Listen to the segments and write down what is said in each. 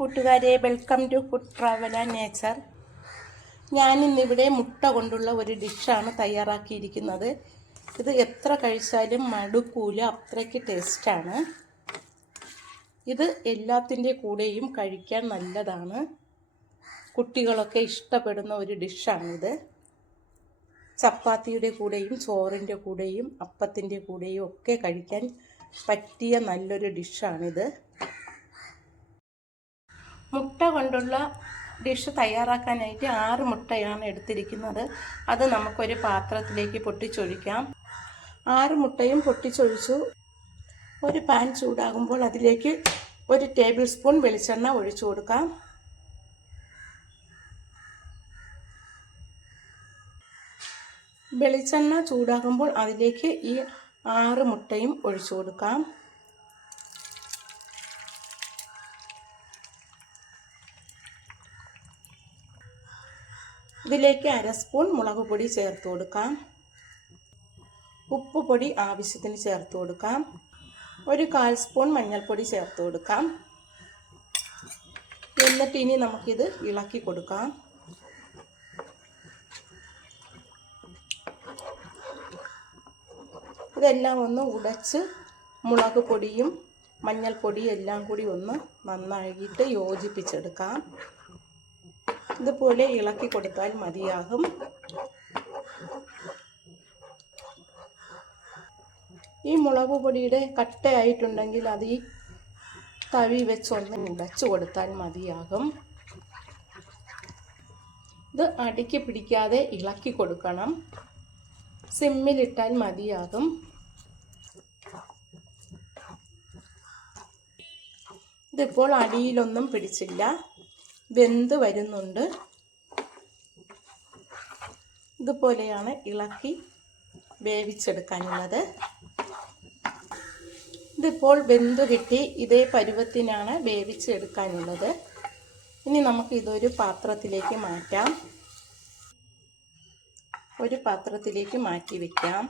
കൂട്ടുകാരെ, welcome to food travel and nature. ഞാനിന്നിവിടെ മുട്ട കൊണ്ടുള്ള ഒരു ഡിഷാണ് തയ്യാറാക്കിയിരിക്കുന്നത്. ഇത് എത്ര കഴിച്ചാലും മടുക്കൂല, അത്രയ്ക്ക് ടേസ്റ്റാണ്. ഇത് എല്ലാത്തിൻ്റെ കൂടെയും കഴിക്കാൻ നല്ലതാണ്. കുട്ടികളൊക്കെ ഇഷ്ടപ്പെടുന്ന ഒരു ഡിഷാണിത്. ചപ്പാത്തിയുടെ കൂടെയും ചോറിൻ്റെ കൂടെയും അപ്പത്തിൻ്റെ കൂടെയും ഒക്കെ കഴിക്കാൻ പറ്റിയ നല്ലൊരു ഡിഷാണിത്. മുട്ട കൊണ്ടുള്ള ഡിഷ് തയ്യാറാക്കാനായിട്ട് 6 മുട്ടയാണ് എടുത്തിരിക്കുന്നത്. അത് നമുക്കൊരു പാത്രത്തിലേക്ക് പൊട്ടിച്ചൊഴിക്കാം. 6 മുട്ടയും പൊട്ടിച്ചൊഴിച്ചു. ഒരു പാൻ ചൂടാകുമ്പോൾ അതിലേക്ക് 1 ടേബിൾ സ്പൂൺ വെളിച്ചെണ്ണ ഒഴിച്ചു കൊടുക്കാം. വെളിച്ചെണ്ണ ചൂടാകുമ്പോൾ അതിലേക്ക് ഈ 6 മുട്ടയും ഒഴിച്ചു കൊടുക്കാം. ഇതിലേക്ക് 1/2 സ്പൂൺ മുളക് പൊടി ചേർത്ത് കൊടുക്കാം. ഉപ്പ് പൊടി ആവശ്യത്തിന് ചേർത്ത് കൊടുക്കാം. 1/4 സ്പൂൺ മഞ്ഞൾപ്പൊടി ചേർത്ത് കൊടുക്കാം. എന്നിട്ട് ഇനി നമുക്കിത് ഇളക്കി കൊടുക്കാം. ഇതെല്ലാം ഒന്ന് ഉടച്ച് മുളക് പൊടിയും മഞ്ഞൾപ്പൊടിയും എല്ലാം കൂടി ഒന്ന് നന്നായിട്ട് യോജിപ്പിച്ചെടുക്കാം. ഇതുപോലെ ഇളക്കി കൊടുത്താൽ മതിയാകും. ഈ മുളക് പൊടിയുടെ കട്ടയായിട്ടുണ്ടെങ്കിൽ അത് ഈ തവി വെച്ചൊന്ന് ഉടച്ചു കൊടുത്താൽ മതിയാകും. ഇത് അടിക്ക് പിടിക്കാതെ ഇളക്കി കൊടുക്കണം. സിമ്മിലിട്ടാൽ മതിയാകും. ഇതിപ്പോൾ അടിയിലൊന്നും പിടിച്ചില്ല, വെന്ത് വരുന്നുണ്ട്. ഇതുപോലെയാണ് ഇളക്കി വേവിച്ചെടുക്കാനുള്ളത്. ഇതിപ്പോൾ വെന്ത് കിട്ടി. ഇതേ പരുവത്തിനാണ് വേവിച്ചെടുക്കാനുള്ളത്. ഇനി നമുക്ക് ഇതൊരു പാത്രത്തിലേക്ക് മാറ്റാം. ഒരു പാത്രത്തിലേക്ക് മാറ്റി വയ്ക്കാം.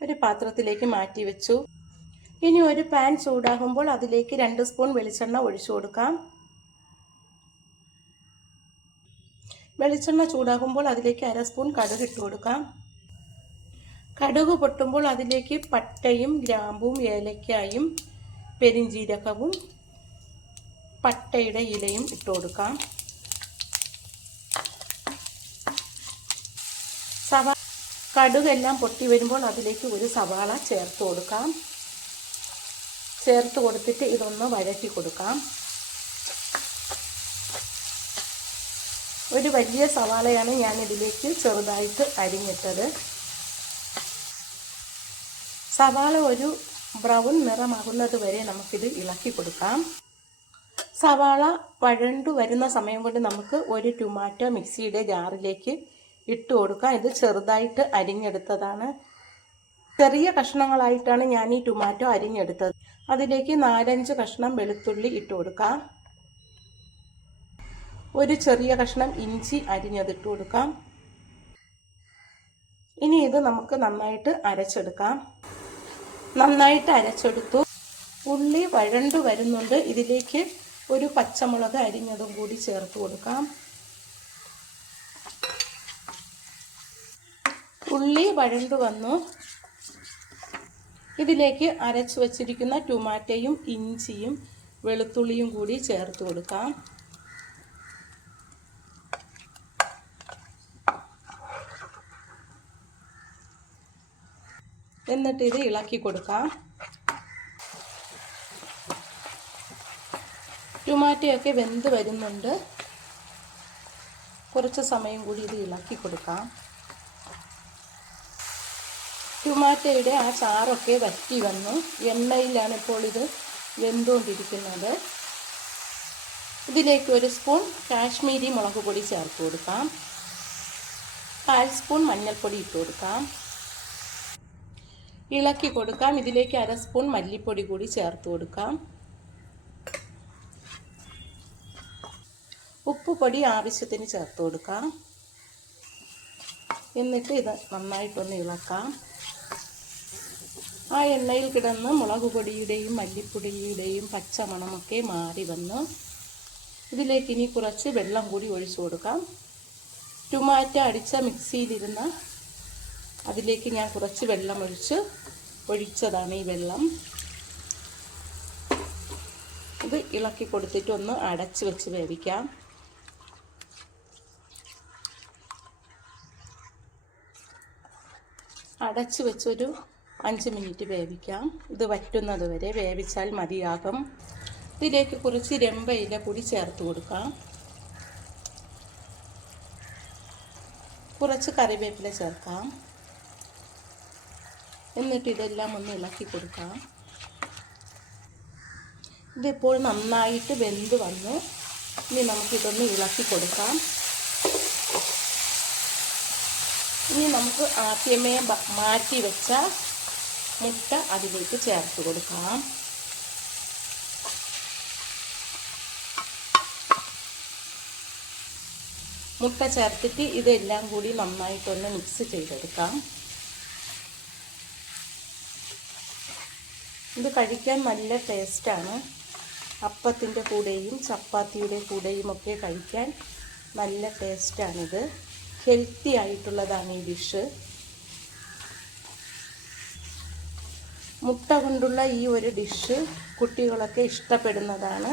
ഒരു പാത്രത്തിലേക്ക് മാറ്റി വെച്ചു. ഇനി ഒരു പാൻ ചൂടാകുമ്പോൾ അതിലേക്ക് 2 സ്പൂൺ വെളിച്ചെണ്ണ ഒഴിച്ചു കൊടുക്കാം. വെളിച്ചെണ്ണ ചൂടാകുമ്പോൾ അതിലേക്ക് 1/2 സ്പൂൺ കടുക് ഇട്ട് കൊടുക്കാം. കടുക് പൊട്ടുമ്പോൾ അതിലേക്ക് പട്ടയും ഗ്രാമ്പും ഏലക്കായും പെരിഞ്ജീരകവും പട്ടയുടെ ഇലയും ഇട്ട് കൊടുക്കാം. കടുകെല്ലാം പൊട്ടി വരുമ്പോൾ അതിലേക്ക് ഒരു സവാള ചേർത്ത് കൊടുക്കാം. ചേർത്ത് കൊടുത്തിട്ട് ഇതൊന്ന് വഴറ്റി കൊടുക്കാം. ഒരു വലിയ സവാളയാണ് ഞാൻ ഇതിലേക്ക് ചെറുതായിട്ട് അരിഞ്ഞിട്ടത്. സവാള ഒരു ബ്രൗൺ നിറമാകുന്നത് വരെ നമുക്കിത് ഇളക്കി കൊടുക്കാം. സവാള വഴണ്ടു വരുന്ന സമയം കൊണ്ട് നമുക്ക് ഒരു ടൊമാറ്റോ മിക്സിയുടെ ജാറിലേക്ക് ഇട്ട് കൊടുക്കാം. ഇത് ചെറുതായിട്ട് അരിഞ്ഞെടുത്തതാണ്. ചെറിയ കഷ്ണങ്ങളായിട്ടാണ് ഞാൻ ഈ ടൊമാറ്റോ അരിഞ്ഞെടുത്തത്. അതിലേക്ക് 4-5 കഷ്ണം വെളുത്തുള്ളി ഇട്ട് കൊടുക്കാം. ഒരു ചെറിയ കഷ്ണം ഇഞ്ചി അരിഞ്ഞതിട്ട് കൊടുക്കാം. ഇനി ഇത് നമുക്ക് നന്നായിട്ട് അരച്ചെടുക്കാം. നന്നായിട്ട് അരച്ചെടുത്തു. ഉള്ളി വഴണ്ടു വരുന്നുണ്ട്. ഇതിലേക്ക് ഒരു പച്ചമുളക് അരിഞ്ഞതും കൂടി ചേർത്ത് കൊടുക്കാം. ഉള്ളി വഴണ്ടു വന്നു. ഇതിലേക്ക് അരച്ചു വച്ചിരിക്കുന്ന ടൊമാറ്റോയും ഇഞ്ചിയും വെളുത്തുള്ളിയും കൂടി ചേർത്ത് കൊടുക്കാം. എന്നിട്ട് ഇത് ഇളക്കി കൊടുക്കാം. ടൊമാറ്റോയൊക്കെ വെന്ത് വരുന്നുണ്ട്. കുറച്ച് സമയം കൂടി ഇത് ഇളക്കി കൊടുക്കാം. ടൊമാറ്റോയുടെ ആ ചാറൊക്കെ വറ്റി വന്നു. എണ്ണയിലാണ് ഇപ്പോൾ ഇത് വെന്തുകൊണ്ടിരിക്കുന്നത്. ഇതിലേക്ക് 1 സ്പൂൺ കാശ്മീരി മുളക് പൊടി ചേർത്ത് കൊടുക്കാം. 1/4 സ്പൂൺ മഞ്ഞൾപ്പൊടി ഇട്ട് കൊടുക്കാം. ഇളക്കി കൊടുക്കാം. ഇതിലേക്ക് 1/2 സ്പൂൺ മല്ലിപ്പൊടി കൂടി ചേർത്ത് കൊടുക്കാം. ഉപ്പ് പൊടി ആവശ്യത്തിന് ചേർത്ത് കൊടുക്കാം. എന്നിട്ട് ഇത് നന്നായിട്ടൊന്ന് ഇളക്കാം. ആ എണ്ണയിൽ കിടന്ന് മുളക് പൊടിയുടെയും മല്ലിപ്പൊടിയുടെയും പച്ചമണമൊക്കെ മാറി വന്ന് ഇതിലേക്ക് ഇനി കുറച്ച് വെള്ളം കൂടി ഒഴിച്ചു കൊടുക്കാം. ടൊമാറ്റോ അടിച്ച മിക്സിയിലിരുന്ന അതിലേക്ക് ഞാൻ കുറച്ച് വെള്ളം ഒഴിച്ചതാണ് ഈ വെള്ളം. ഇത് ഇളക്കി കൊടുത്തിട്ട് ഒന്ന് അടച്ച് വെച്ച് വേവിക്കാം. അടച്ച് വെച്ചൊരു 5 മിനിറ്റ് വേവിക്കാം. ഇത് വറ്റുന്നത് വരെ വേവിച്ചാൽ മതിയാകും. ഇതിലേക്ക് കുറച്ച് രമ്പയില കൂടി ചേർത്ത് കൊടുക്കാം. കുറച്ച് കറിവേപ്പില ചേർക്കാം. എന്നിട്ട് ഇതെല്ലാം ഒന്ന് ഇളക്കി കൊടുക്കാം. ഇതിപ്പോൾ നന്നായിട്ട് വെന്ത് വന്നു. ഇനി നമുക്കിതൊന്ന് ഇളക്കി കൊടുക്കാം. ഇനി നമുക്ക് ആദ്യമേ മാറ്റി വെച്ച മുട്ട അതിലേക്ക് ചേർത്ത് കൊടുക്കാം. മുട്ട ചേർത്തിട്ട് ഇതെല്ലാം കൂടി നന്നായിട്ടൊന്ന് മിക്സ് ചെയ്തെടുക്കാം. ഇത് കഴിക്കാൻ നല്ല ടേസ്റ്റാണ്. അപ്പത്തിൻ്റെ കൂടെയും ചപ്പാത്തിയുടെ കൂടെയും ഒക്കെ കഴിക്കാൻ നല്ല ടേസ്റ്റാണിത്. ഹെൽത്തി ആയിട്ടുള്ളതാണ് ഈ ഡിഷ്. മുട്ട കൊണ്ടുള്ള ഈ ഒരു ഡിഷ് കുട്ടികളൊക്കെ ഇഷ്ടപ്പെടുന്നതാണ്.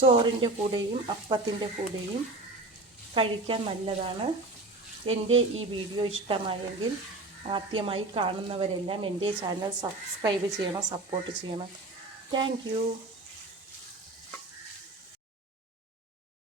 ചോറിൻ്റെ കൂടെയും അപ്പത്തിൻ്റെ കൂടെയും കഴിക്കാൻ നല്ലതാണ്. എൻ്റെ ഈ വീഡിയോ ഇഷ്ടമായെങ്കിൽ ആദ്യമായി കാണുന്നവരെല്ലാം എൻ്റെ ചാനൽ സബ്സ്ക്രൈബ് ചെയ്യണം, സപ്പോർട്ട് ചെയ്യണം. Thank you.